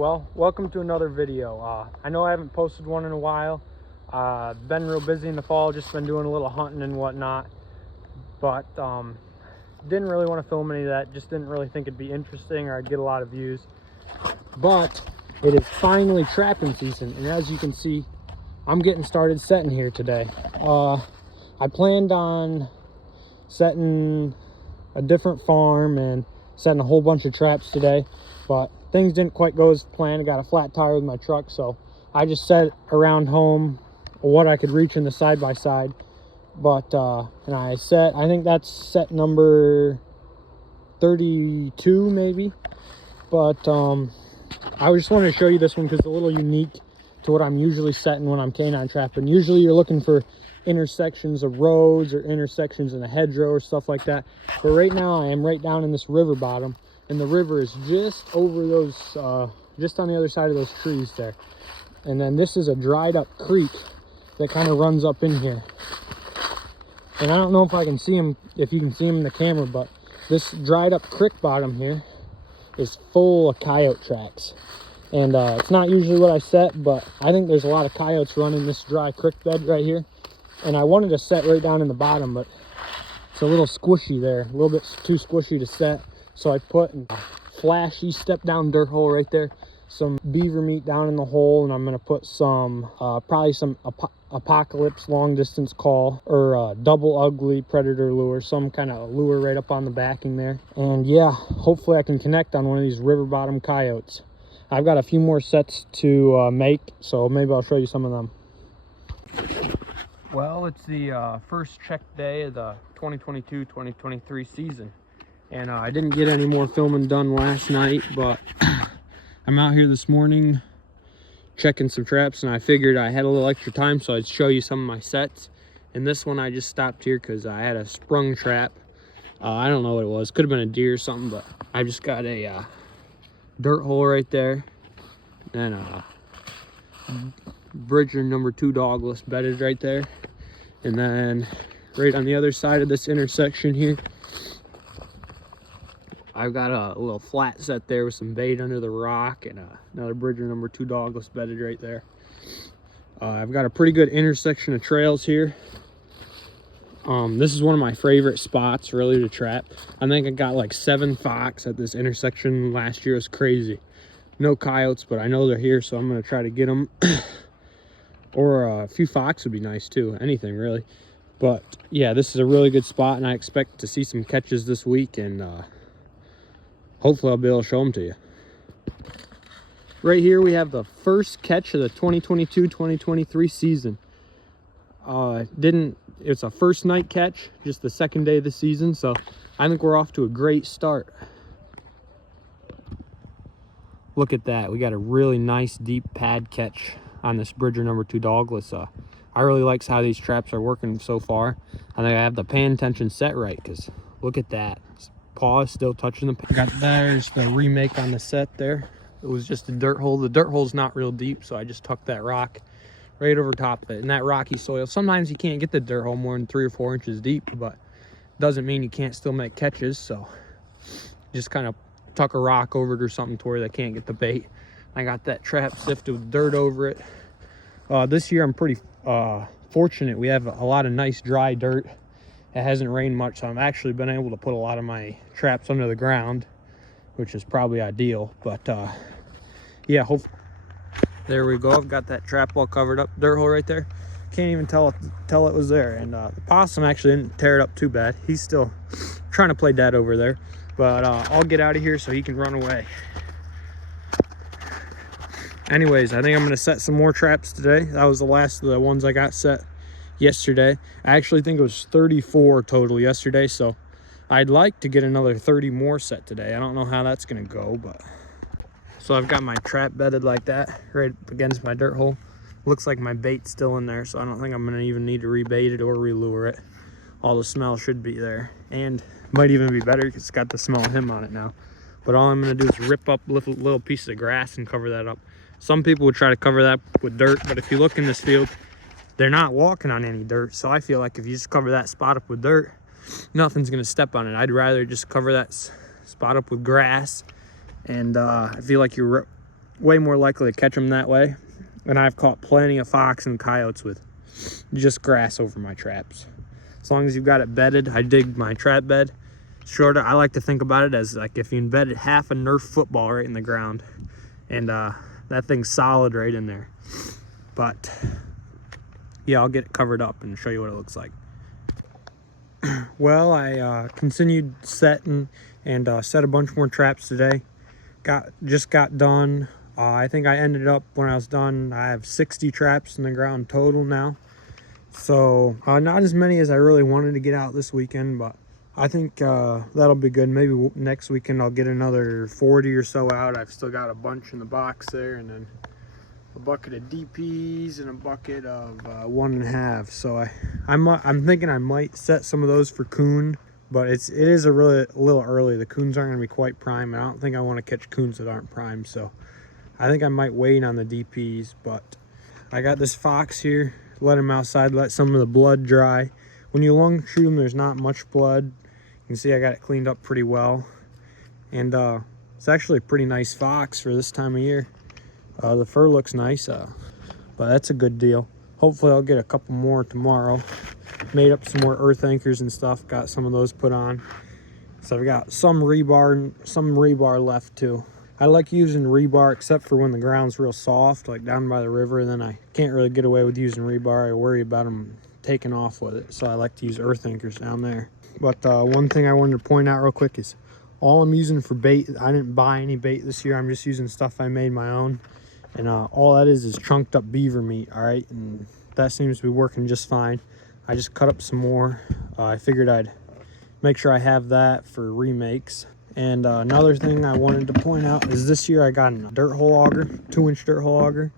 Well, welcome to another video. I know I haven't posted one in a while. Been real busy in the fall, just been doing a little hunting and whatnot, but didn't really want to film any of that. Just didn't really think it'd be interesting or I'd get a lot of views. But it is finally trapping season, and as you can see, I'm getting started setting here today. I planned on setting a different farm and setting a whole bunch of traps today, but things didn't quite go as planned. I got a flat tire with my truck, so I just set around home what I could reach in the side-by-side. But and I think that's set number 32 maybe. But I just wanted to show you this one because it's a little unique to what I'm usually setting when I'm canine trapping. Usually you're looking for intersections of roads or intersections in a hedgerow or stuff like that, but right now I am right down in this river bottom, and the river is just over those just on the other side of those trees there. And then this is a dried up creek that kind of runs up in here, and I don't know if I can see him, if you can see him in the camera, but this dried up creek bottom here is full of coyote tracks. And it's not usually what I set, but I think there's a lot of coyotes running this dry creek bed right here. And I wanted to set right down in the bottom, but it's a little squishy there, a little bit too squishy to set. So I put a flashy step down dirt hole right there, some beaver meat down in the hole, and I'm gonna put some probably some apocalypse long distance call or double ugly predator lure, some kind of lure right up on the backing there. And yeah, hopefully I can connect on one of these river bottom coyotes. I've got a few more sets to make, so maybe I'll show you some of them. Well, it's the first check day of the 2022-2023 season, and I didn't get any more filming done last night, but I'm out here this morning checking some traps, and I figured I had a little extra time, so I'd show you some of my sets. And this one I just stopped here because I had a sprung trap. I don't know what it was, could have been a deer or something, but I just got a dirt hole right there, and Bridger number 2 dogless bedded right there. And then right on the other side of this intersection here, I've got a little flat set there with some bait under the rock, and another Bridger number 2 dogless bedded right there. I've got a pretty good intersection of trails here. This is one of my favorite spots really to trap. I think I got like 7 fox at this intersection last year. It was crazy. No coyotes, but I know they're here, so I'm gonna try to get them. Or a few fox would be nice too, anything really. But yeah, this is a really good spot, and I expect to see some catches this week, and hopefully I'll be able to show them to you. Right here we have the first catch of the 2022-2023 season. It's a first night catch, just the second day of the season, so I think we're off to a great start. Look at that, we got a really nice deep pad catch on this Bridger number 2 dogless. I really like how these traps are working so far. I think I have the pan tension set right, because look at that, his paw is still touching the there's the remake on the set there. It was just a dirt hole. The dirt hole's not real deep, so I just tucked that rock right over top of it. And that rocky soil, sometimes you can't get the dirt hole more than 3 or 4 inches deep, but doesn't mean you can't still make catches. So just kind of tuck a rock over it or something to where they can't get the bait. I got that trap sifted with dirt over it. This year I'm pretty fortunate. We have a lot of nice dry dirt. It hasn't rained much, so I've actually been able to put a lot of my traps under the ground, which is probably ideal. But yeah, there we go. I've got that trap all covered up, dirt hole right there. Can't even tell it was there. And the possum actually didn't tear it up too bad. He's still trying to play dead over there, but I'll get out of here so he can run away. Anyways, I think I'm going to set some more traps today. That was the last of the ones I got set yesterday. I actually think it was 34 total yesterday, so I'd like to get another 30 more set today. I don't know how that's going to go, but so I've got my trap bedded like that right against my dirt hole. Looks like my bait's still in there, so I don't think I'm going to even need to rebait it or relure it. All the smell should be there, and might even be better because it's got the smell of him on it now. But all I'm going to do is rip up little pieces of grass and cover that up. Some people would try to cover that with dirt, but if you look in this field, they're not walking on any dirt. So I feel like if you just cover that spot up with dirt, nothing's going to step on it. I'd rather just cover that spot up with grass, and I feel like you're way more likely to catch them that way. And I've caught plenty of fox and coyotes with just grass over my traps. As long as you've got it bedded. I dig my trap bed shorter. I like to think about it as like if you embedded half a Nerf football right in the ground, and that thing's solid right in there. But yeah, I'll get it covered up and show you what it looks like. Well, I continued setting and set a bunch more traps today. Just got done. I think I ended up, when I was done, I have 60 traps in the ground total now. So not as many as I really wanted to get out this weekend, but I think that'll be good. Maybe next weekend I'll get another 40 or so out. I've still got a bunch in the box there, and then a bucket of DPs and a bucket of 1.5. So I'm thinking I might set some of those for coon, but it is a little early. The coons aren't going to be quite prime, and I don't think I want to catch coons that aren't prime. So I think I might wait on the DPs, but I got this fox here. Let him outside, let some of the blood dry. When you long shoot him, there's not much blood. You can see I got it cleaned up pretty well. And it's actually a pretty nice fox for this time of year. The fur looks nice, but that's a good deal. Hopefully I'll get a couple more tomorrow. Made up some more earth anchors and stuff. Got some of those put on. So I've got some rebar left too. I like using rebar except for when the ground's real soft, like down by the river. Then I can't really get away with using rebar. I worry about them taking off with it. So I like to use earth anchors down there. But one thing I wanted to point out real quick is all I'm using for bait, I didn't buy any bait this year. I'm just using stuff I made my own. And all that is chunked up beaver meat, all right? And that seems to be working just fine. I just cut up some more. I figured I'd make sure I have that for remakes. And another thing I wanted to point out is this year I got a dirt hole auger, 2-inch dirt hole auger,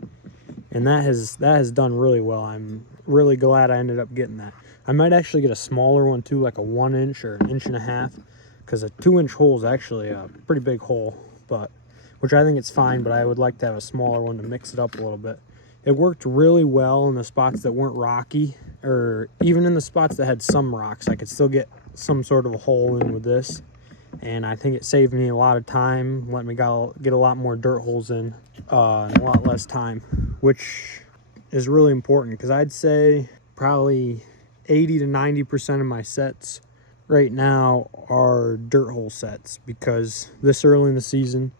and that has done really well. I'm really glad I ended up getting that. I might actually get a smaller one too, like a 1-inch or 1.5 inches, because a 2-inch hole is actually a pretty big hole, which I think it's fine, but I would like to have a smaller one to mix it up a little bit. It worked really well in the spots that weren't rocky, or even in the spots that had some rocks. I could still get some sort of a hole in with this. And I think it saved me a lot of time, let me get a lot more dirt holes in in a lot less time, which is really important because I'd say probably 80 to 90% of my sets right now are dirt hole sets, because this early in the season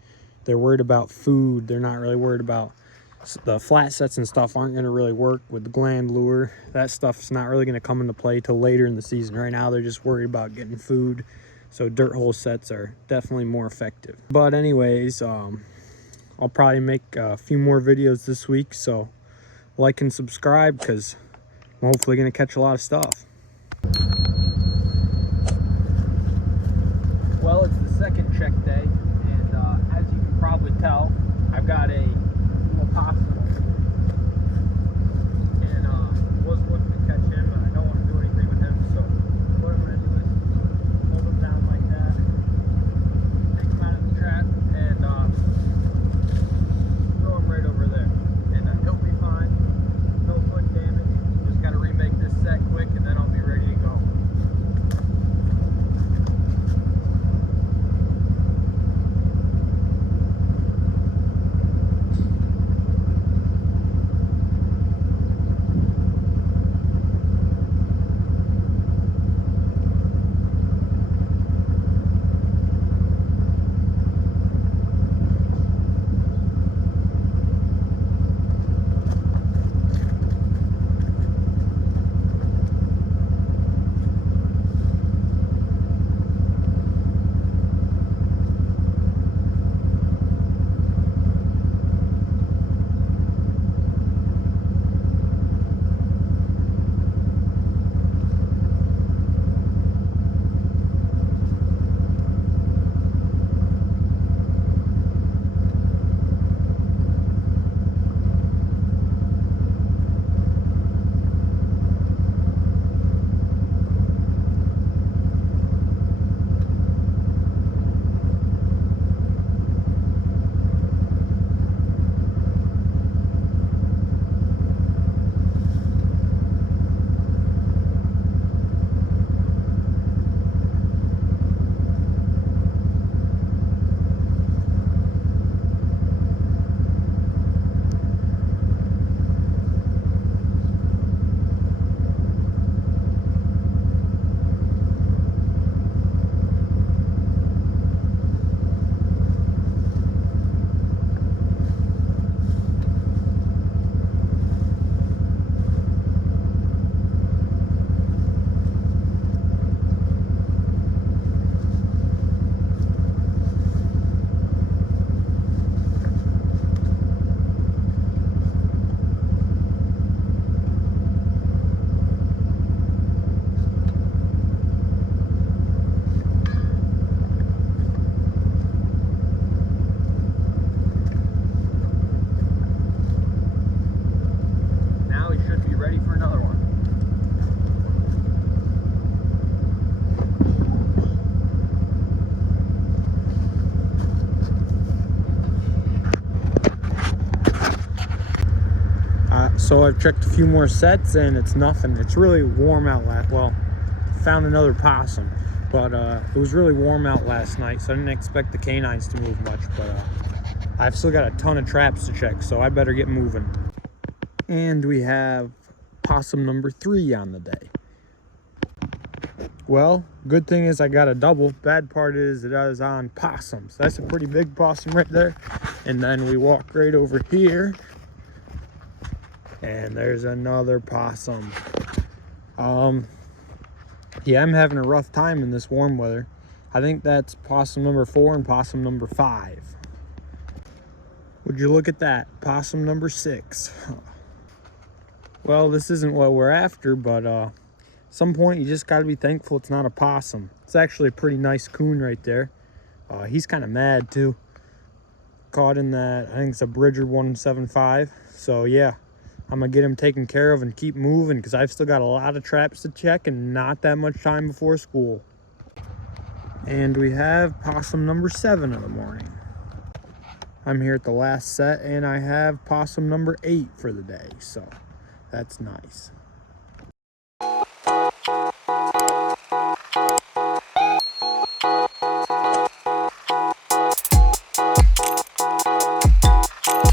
they're worried about food. They're not really worried about the flat sets and stuff. Aren't going to really work with the gland lure. That stuff's not really going to come into play till later in the season. Right now they're just worried about getting food. So dirt hole sets are definitely more effective. But anyways, I'll probably make a few more videos this week. So like and subscribe, because I'm hopefully going to catch a lot of stuff. Well, it's the second check day. And as you can probably tell, I've got a little possum. And was looking to catch him, and I don't want to do anything with him. So what I'm going to do is hold him down like that, take him out of the trap, and throw him right over there. And he'll be fine. No foot damage. Just got to remake this set quick, and then I'll So I've checked a few more sets and it's nothing. It's really warm out well, found another possum, but it was really warm out last night, so I didn't expect the canines to move much, but I've still got a ton of traps to check, so I better get moving. And we have possum number 3 on the day. Well, good thing is I got a double. Bad part is it is on possums. That's a pretty big possum right there. And then we walk right over here, and there's another possum. Yeah, I'm having a rough time in this warm weather. I think that's possum number 4 and possum number 5. Would you look at that? Possum number 6. Well, this isn't what we're after, but at some point you just got to be thankful it's not a possum. It's actually a pretty nice coon right there. He's kind of mad too. Caught in that, I think it's a Bridger 175. So yeah, I'm gonna get him taken care of and keep moving because I've still got a lot of traps to check and not that much time before school. And we have possum number 7 of the morning. I'm here at the last set and I have possum number 8 for the day, so that's nice.